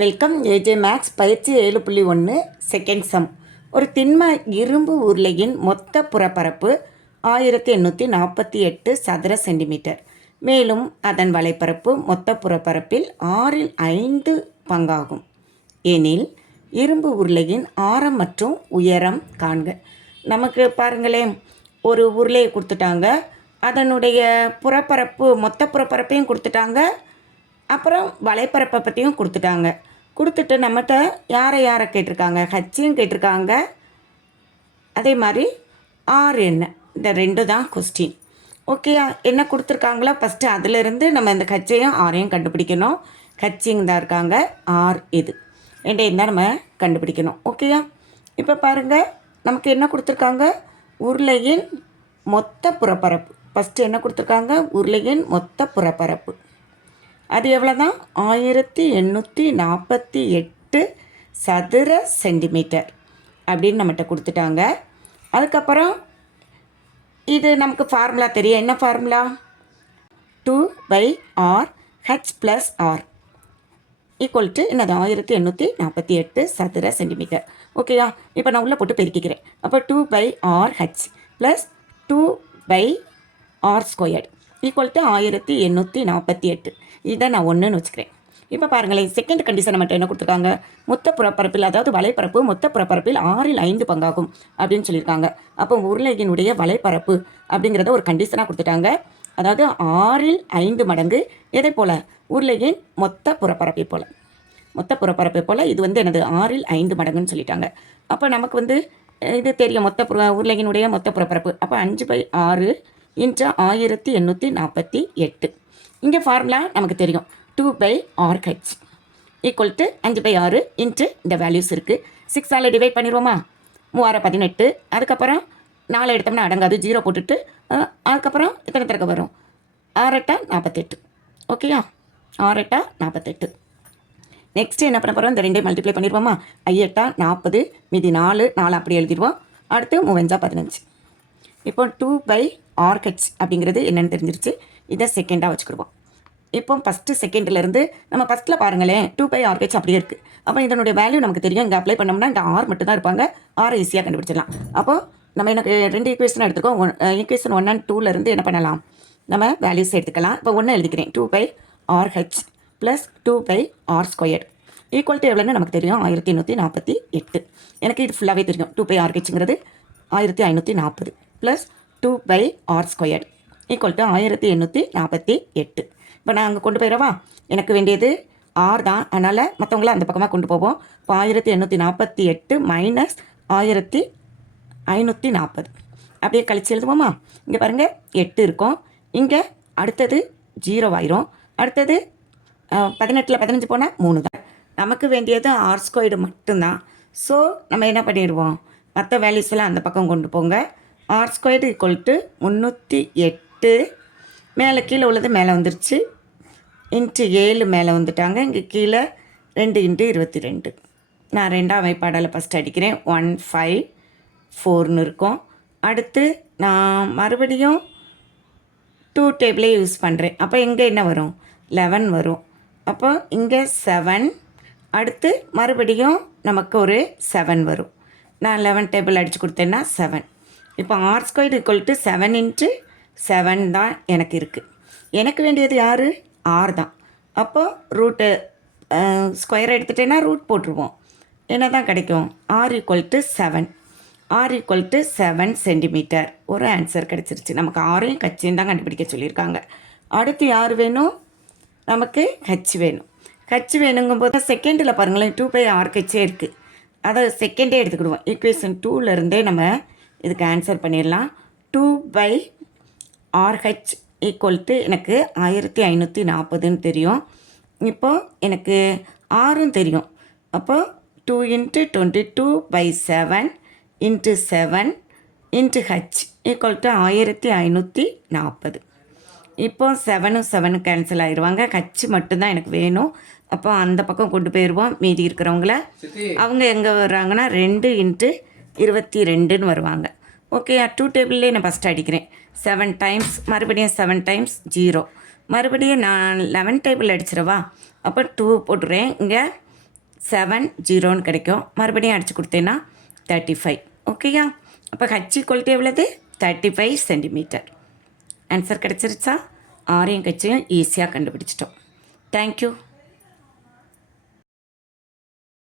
Welcome AJ maths பயிற்சி 7.1 second sum. ஒரு திண்ம இரும்பு உருளையின் மொத்த புறப்பரப்பு 1848 சதுர சென்டிமீட்டர். மேலும் அதன் வலைப்பரப்பு மொத்த புறப்பரப்பில் 5 பங்காகும் எனில் இரும்பு உருளையின் ஆரம் மற்றும் உயரம் காண்க. நமக்கு பாருங்களேன், ஒரு உருளையை கொடுத்துட்டாங்க, அதனுடைய புறப்பரப்பு மொத்த புறப்பரப்பையும் கொடுத்துட்டாங்க, அப்புறம் வலைப்பரப்பை பற்றியும் கொடுத்துட்டு நம்மகிட்ட யாரை கேட்டிருக்காங்க, ஹச்சும் கேட்டிருக்காங்க, அதே மாதிரி ஆர் என்ன, இந்த ரெண்டு தான் கொஸ்டின். ஓகேயா? என்ன கொடுத்துருக்காங்களோ ஃபஸ்ட்டு அதிலிருந்து நம்ம இந்த ஹச்சையும் ஆரையும் கண்டுபிடிக்கணும். ஹச்சிங் தான் இருக்காங்க, ஆர் இது ரெண்டையும் தான் நம்ம கண்டுபிடிக்கணும். ஓகேயா? இப்போ பாருங்கள், நமக்கு என்ன கொடுத்துருக்காங்க, உருளையின் மொத்த புறப்பரப்பு. ஃபஸ்ட்டு என்ன கொடுத்துருக்காங்க, உருளையின் மொத்த புறப்பரப்பு அது எவ்வளோ தான், 1848 சதுர சென்டிமீட்டர் அப்படின்னு நம்மகிட்ட கொடுத்துட்டாங்க. அதுக்கப்புறம் இது நமக்கு ஃபார்முலா தெரியும். என்ன formula? 2/r h+r equal to என்னது, 1848 சதுர சென்டிமீட்டர். ஓகேயா? இப்போ நான் உள்ளே போட்டு பெருக்கிக்கிறேன். அப்போ 2/r h plus 2/r² equal to 1848. இதை நான் ஒன்றுன்னு வச்சுக்கிறேன். இப்போ பாருங்களேன், செகண்ட் கண்டிஷன் மட்டும் என்ன கொடுத்துருக்காங்க, மொத்த புறப்பரப்பில், அதாவது வலைப்பரப்பு மொத்த புறப்பரப்பில் 5 பங்காகும் அப்படின்னு சொல்லியிருக்காங்க. அப்போ உருளையினுடைய வலைப்பரப்பு அப்படிங்கிறத ஒரு கண்டிஷனாக கொடுத்துட்டாங்க. அதாவது 5 மடங்கு எதை போல், உருளையின் மொத்த புறப்பரப்பை போல். மொத்த புறப்பரப்பை போல் இது எனது 5 மடங்குன்னு சொல்லிட்டாங்க. அப்போ நமக்கு இது தெரியும், உருளையினுடைய மொத்த புறப்பரப்பு. அப்போ 5/6 × 1848. இங்கே ஃபார்முலா நமக்கு தெரியும், 2/RH ஈக்குவல் டு 5/6 இன்ட்டு இந்த வேல்யூஸ் இருக்குது. 6ஆல் டிவைட் பண்ணிடுவோமா, 3×18. அதுக்கப்புறம் 4 எடுத்தோம்னா அடங்காது, 0 போட்டுட்டு அதுக்கப்புறம் எத்தனை தடவை வரும், 6×8 48. ஓகேயா? 6×8 48. நெக்ஸ்ட்டு என்ன பண்ண போகிறோம், இந்த 2 மல்டிப்ளை பண்ணிடுவோமா, 5×8 40, மீதி 4 அப்படி எழுதிடுவோம். அடுத்து 3×5 15. இப்போ 2/RH அப்படிங்கிறது என்னென்னு தெரிஞ்சிருச்சு. இதை செகண்டாக வச்சுக்கிடுவோம். இப்போ ஃபஸ்ட்டு செகண்ட்லேருந்து நம்ம ஃபஸ்ட்டில் பாருங்களேன், 2/RH அப்படியே இருக்குது. அப்போ இதனுடைய வேல்யூ நமக்கு தெரியும். இங்கே அப்ளை பண்ணோம்னா இங்கே ஆர் மட்டும் தான் இருப்பாங்க, ஆர் ஈஸியாக கண்டுபிடிச்சிடலாம். அப்போது நம்ம எனக்கு 2 ஈக்குவேஷன் எடுத்துக்கோம். ஈக்குவேஷன் 1 and 2லேருந்து என்ன பண்ணலாம், நம்ம வேல்யூஸ் எடுத்துக்கலாம். இப்போ 1 எழுதிக்கிறேன், 2/RH plus 2/r² equal to எவ்வளோன்னு நமக்கு தெரியும், 1848. எனக்கு இது ஃபுல்லாகவே தெரியும். 2/RHங்கிறது 1540 ப்ளஸ் 2/r² ஈக்குவல் டு 1848. இப்போ நான் அங்கே கொண்டு போயிடவா, எனக்கு வேண்டியது ஆர் தான், அதனால் மற்றவங்கள அந்த பக்கமாக கொண்டு போவோம். இப்போ 1848 மைனஸ் 1540 அப்படியே கழிச்சு எழுதுவோமா. இங்கே பாருங்கள் 8 இருக்கும், இங்கே அடுத்தது 0 ஆயிரும், அடுத்தது 18ல் 15 போனால் 3 தான். நமக்கு வேண்டியது r² மட்டும்தான். ஸோ நம்ம என்ன பண்ணிடுவோம், மற்ற வேல்யூஸ் எல்லாம் அந்த பக்கம் கொண்டு போங்க. r² ஈக்குவல் டு 308, மேலே கீழே உள்ளது மேலே வந்துருச்சு, இன்ட்டு 7 மேலே வந்துட்டாங்க. இங்கே கீழே 2 × 22. நான் 2ஆம் அமைப்பாடால் ஃபஸ்ட்டு அடிக்கிறேன், 154ன்னு இருக்கும். அடுத்து நான் மறுபடியும் 2 டேபிளே யூஸ் பண்ணுறேன். அப்போ இங்கே என்ன வரும், 11 வரும். அப்போ இங்கே 7, அடுத்து மறுபடியும் நமக்கு ஒரு 7 வரும். நான் 11 டேபிள் அடித்து கொடுத்தேன்னா 7. இப்போ r² ஈக்குவல் டு 7 × 7 தான் எனக்கு இருக்குது. எனக்கு வேண்டியது யார், ஆர் தான். அப்போது ரூட்டு ஸ்கொயர் எடுத்துகிட்டேன்னா ரூட் போட்டுருவோம். என்ன தான் கிடைக்கும், R equal to 7. R equal to 7 centimetre. ஒரு ஆன்சர் கிடச்சிருச்சு. நமக்கு ஆரையும் ஹச்சையும் தான் கண்டுபிடிக்க சொல்லியிருக்காங்க. அடுத்து யார் வேணும், நமக்கு ஹச் வேணும். ஹச் வேணுங்கும்போது செகண்டில் பாருங்களேன், 2/RH இருக்குது, அதை செகண்டே எடுத்துக்கிடுவோம். ஈக்குவேஷன் 2லேருந்தே நம்ம இதுக்கு ஆன்சர் பண்ணிடலாம். 2/RH ஈக்குவல் டு எனக்கு 1540ன்னு தெரியும். இப்போது எனக்கு ஆறும் தெரியும். அப்போது 2 × 22/7 × 7 × H ஈக்குவல் டு 1540. இப்போ 7ம் 7 கேன்சல் ஆயிடுவாங்க, ஹச் மட்டும்தான் எனக்கு வேணும். அப்போ அந்த பக்கம் கொண்டு போயிடுவோம். மீதி இருக்கிறவங்கள அவங்க எங்கே வர்றாங்கன்னா 2 × 22ன்னு வருவாங்க. ஓகே, 2 டேபிள்லேயே நான் ஃபஸ்ட்டு அடிக்கிறேன். 7 டைம்ஸ், மறுபடியும் 7 டைம்ஸ் 0, மறுபடியும் நான் 11 டேபிள் அடிச்சிடவா. அப்போ 2 போட்டுறேன். இங்கே 7 கிடைக்கும். மறுபடியும் அடித்து கொடுத்தேன்னா 35. ஓகேயா? அப்போ ஹச் ஈக்குவல் எவ்வளவு? 35 சென்டிமீட்டர். ஆன்சர் கிடச்சிருச்சா? ஆரையும் கட்சியும் ஈஸியாக கண்டுபிடிச்சிட்டோம். தேங்க்யூ.